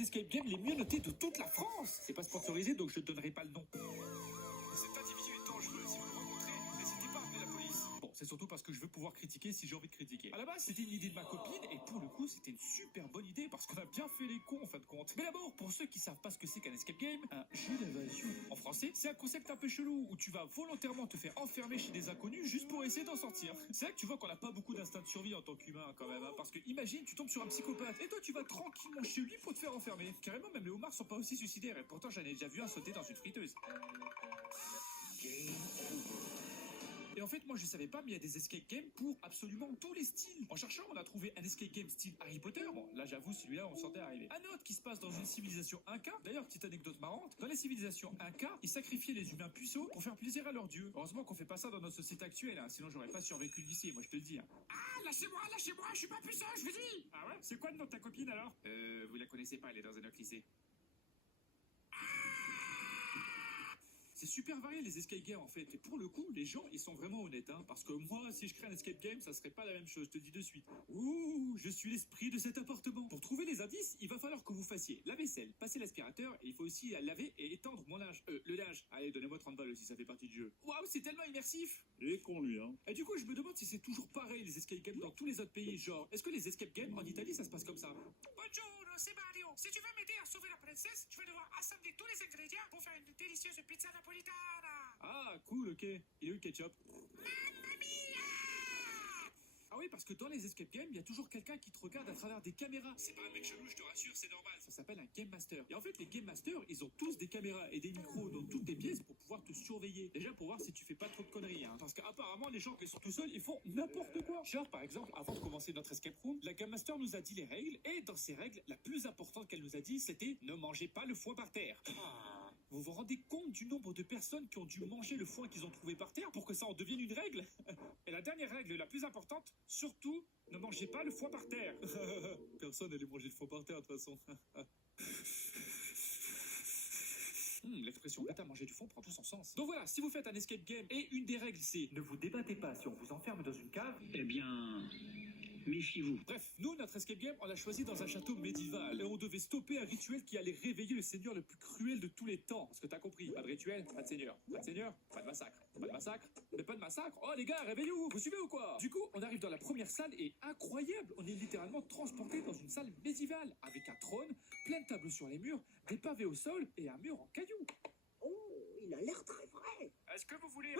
Escape game les mieux notés de toute la France. C'est pas sponsorisé, donc je ne donnerai pas le nom. Cet individu est dangereux. Si vous le rencontrez, n'hésitez pas à appeler la police. Bon, c'est surtout parce que je veux pouvoir critiquer si j'ai envie de critiquer. À la base, c'était une idée de ma copine, et pour le coup, c'était une super bonne idée parce qu'on a bien fait les cons en fin de compte. Mais d'abord, pour ceux qui savent pas ce que c'est qu'un escape game, un jeu d'évasion. En français, c'est un concept un peu chelou où tu vas volontairement te faire enfermer chez des inconnus juste pour essayer d'en sortir. C'est là que tu vois qu'on n'a pas beaucoup d'instinct de survie en tant qu'humain quand même, hein, parce que imagine, tu tombes sur un psychopathe et toi tu vas tranquillement chez lui pour te faire enfermer. Carrément, même les homards sont pas aussi suicidaires et pourtant j'en ai déjà vu un sauter dans une friteuse. Et en fait, moi je savais pas, mais il y a des escape games pour absolument tous les styles. En cherchant, on a trouvé un escape game style Harry Potter. Bon, là j'avoue, celui-là on sentait arriver. Un autre qui se passe dans une civilisation Inca. D'ailleurs, petite anecdote marrante, dans les civilisations Inca, ils sacrifiaient les humains puceaux pour faire plaisir à leurs dieux. Heureusement qu'on fait pas ça dans notre société actuelle, hein, sinon j'aurais pas survécu d'ici, moi je te le dis. Hein. Ah, lâchez-moi, je suis pas puceau, je vous dis. Ah ouais? C'est quoi le nom de ta copine alors? Vous la connaissez pas, elle est dans un autre lycée. C'est super varié les escape games en fait. Et pour le coup, les gens ils sont vraiment honnêtes. Hein, parce que moi, si je crée un escape game, ça serait pas la même chose, je te dis de suite. Ouh, je suis l'esprit de cet appartement. Pour trouver les indices, il va falloir que vous fassiez la vaisselle, passer l'aspirateur, et il faut aussi laver et étendre mon linge. Le linge. Allez, donnez-moi 30 balles aussi, ça fait partie du jeu. Waouh, c'est tellement immersif. Il est con lui, hein. Et du coup, je me demande si c'est toujours pareil les escape games dans tous les autres pays. Genre, est-ce que les escape games en Italie ça se passe comme ça? Buongiorno, c'est Mario. Si tu veux m'aider à sauver la princesse, tu vas devoir assembler tous les ingrédients pour faire une délicieuse pizza napolitana. Ah, cool, ok. Il est où le ketchup? Mamma mia! Ah oui, parce que dans les escape games, il y a toujours quelqu'un qui te regarde à travers des caméras. C'est pas un mec chelou, je te rassure, c'est normal. Ça s'appelle un game master. Et en fait, les game masters, ils ont tous des caméras et des micros dans toutes les pièces pour pouvoir te surveiller. Déjà pour voir si tu fais pas trop de conneries. Hein. Parce qu'apparemment, les gens qui sont tout seuls, ils font n'importe quoi. Genre, par exemple, avant de commencer notre escape room, la game master nous a dit les règles. Et dans ces règles, la plus importante qu'elle nous a dit, c'était ne mangez pas le foin par terre. Vous vous rendez compte du nombre de personnes qui ont dû manger le foin qu'ils ont trouvé par terre pour que ça en devienne une règle? Et la dernière règle, la plus importante, surtout, ne mangez pas le foin par terre. Personne n'allait manger le foin par terre de toute façon. L'expression bête à manger du fond prend tout son sens. Donc voilà, si vous faites un escape game et une des règles c'est ne vous débattez pas si on vous enferme dans une cave, Eh bien, méfiez-vous. bref, nous, notre escape game, on l'a choisi dans un château médiéval. Et on devait stopper un rituel qui allait réveiller le seigneur le plus cruel de tous les temps. Parce que t'as compris, pas de rituel, pas de seigneur. Pas de seigneur, pas de massacre. Pas de massacre, mais pas de massacre. Oh les gars, réveillez-vous, vous suivez ou quoi? Du coup, on arrive dans la première salle et incroyable, on est littéralement transporté dans une salle médiévale. Avec un trône, plein de tableaux sur les murs, des pavés au sol et un mur en cailloux. Oh, il a l'air très vrai. Est-ce que vous voulez...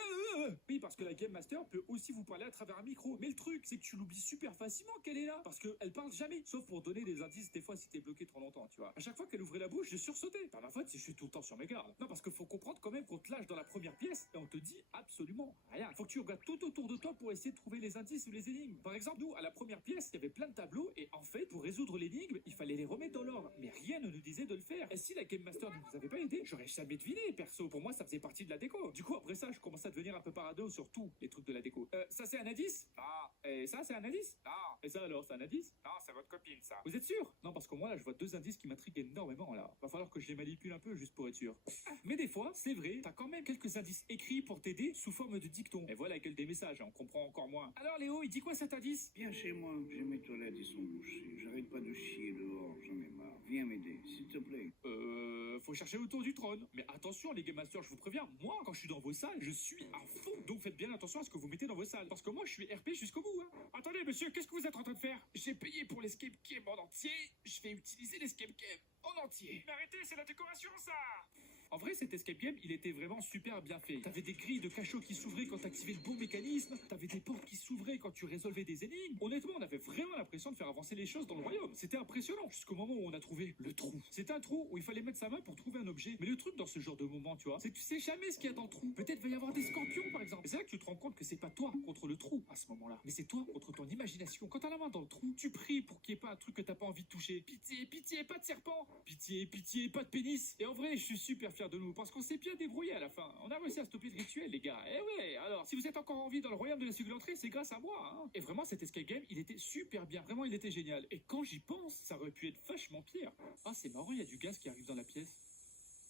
Oui, parce que la Game Master peut aussi vous parler à travers un micro. Mais le truc, c'est que tu l'oublies super facilement qu'elle est là. Parce qu'elle parle jamais. Sauf pour donner des indices, des fois, si t'es bloqué trop longtemps, tu vois. À chaque fois qu'elle ouvrait la bouche, j'ai sursauté. Pas ma faute si je suis tout le temps sur mes gardes. Non, parce qu'il faut comprendre quand même qu'on te lâche dans la première pièce et on te dit absolument rien. Faut que tu regardes tout autour de toi pour essayer de trouver les indices ou les énigmes. Par exemple, nous, à la première pièce, il y avait plein de tableaux et en fait, pour résoudre l'énigme, il fallait les remettre dans l'ordre. Mais rien ne nous disait de le faire. Et si la Game Master ne nous avait pas aidé, j'aurais jamais deviné, perso. Pour moi, ça faisait partie de la déco. Du coup, après ça, je commençais à devenir un peu parano sur tous les trucs de la déco. Ça, c'est un indice? Non, Et ça, c'est un indice? non, Et ça, alors, c'est un indice? non, c'est votre copine, ça. Vous êtes sûr? Non, parce que moi, là, je vois deux indices qui m'intriguent énormément, là. Va falloir que je les manipule un peu, juste pour être sûr. Mais des fois, c'est vrai, t'as quand même quelques indices écrits pour t'aider sous forme de dicton. Et voilà que des messages, on comprend encore moins. Alors, Léo, il dit quoi cet indice? Viens chez moi, j'ai mes toilettes, ils sont bouchées. J'arrête pas de chier dehors, j'en ai marre. Viens m'aider, s'il te plaît. Faut chercher autour du trône. Mais attention, les Game Masters, je vous préviens, moi, quand je suis dans vos salles, je suis à fond. Donc faites bien attention à ce que vous mettez dans vos salles. Parce que moi, je suis RP jusqu'au bout, hein. Attendez, monsieur, qu'est-ce que vous êtes en train de faire? J'ai payé pour l'escape game en entier. Je vais utiliser l'escape game en entier. Mais arrêtez, c'est la décoration, ça. En vrai, cet escape game, il était vraiment super bien fait. T'avais des grilles de cachot qui s'ouvraient quand t'activais le bon mécanisme. T'avais des portes qui s'ouvraient quand tu résolvais des énigmes. Honnêtement, on avait vraiment l'impression de faire avancer les choses dans le royaume. C'était impressionnant jusqu'au moment où on a trouvé le trou. C'était un trou où il fallait mettre sa main pour trouver un objet. Mais le truc dans ce genre de moment, tu vois, c'est que tu sais jamais ce qu'il y a dans le trou. Peut-être va y avoir des scorpions, par exemple. Et c'est là que tu te rends compte que c'est pas toi contre le trou à ce moment-là. Mais c'est toi contre ton imagination. Quand t'as la main dans le trou, tu pries pour qu'il n'y ait pas un truc que t'as pas envie de toucher. Pitié, pitié, pas de serpent. Pitié, pitié, pas de pénis. Et en vrai, je suis super fier de nous parce qu'on s'est bien débrouillé à la fin. On a réussi à stopper le rituel, les gars. Eh ouais, alors, si vous êtes encore en vie dans le royaume de la sucre-l'entrée, c'est grâce à moi, hein. Et vraiment, cet escape game, il était super bien. Vraiment, il était génial. Et quand j'y pense, ça aurait pu être vachement pire. Ah, c'est marrant, il y a du gaz qui arrive dans la pièce.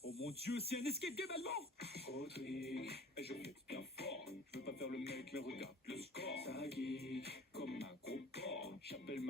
Oh mon dieu, c'est un escape game allemand! Rodrigue, et je fais bien fort. Je veux pas faire le mec, mais regarde le score. Ça y est, comme un gros porc. J'appelle ma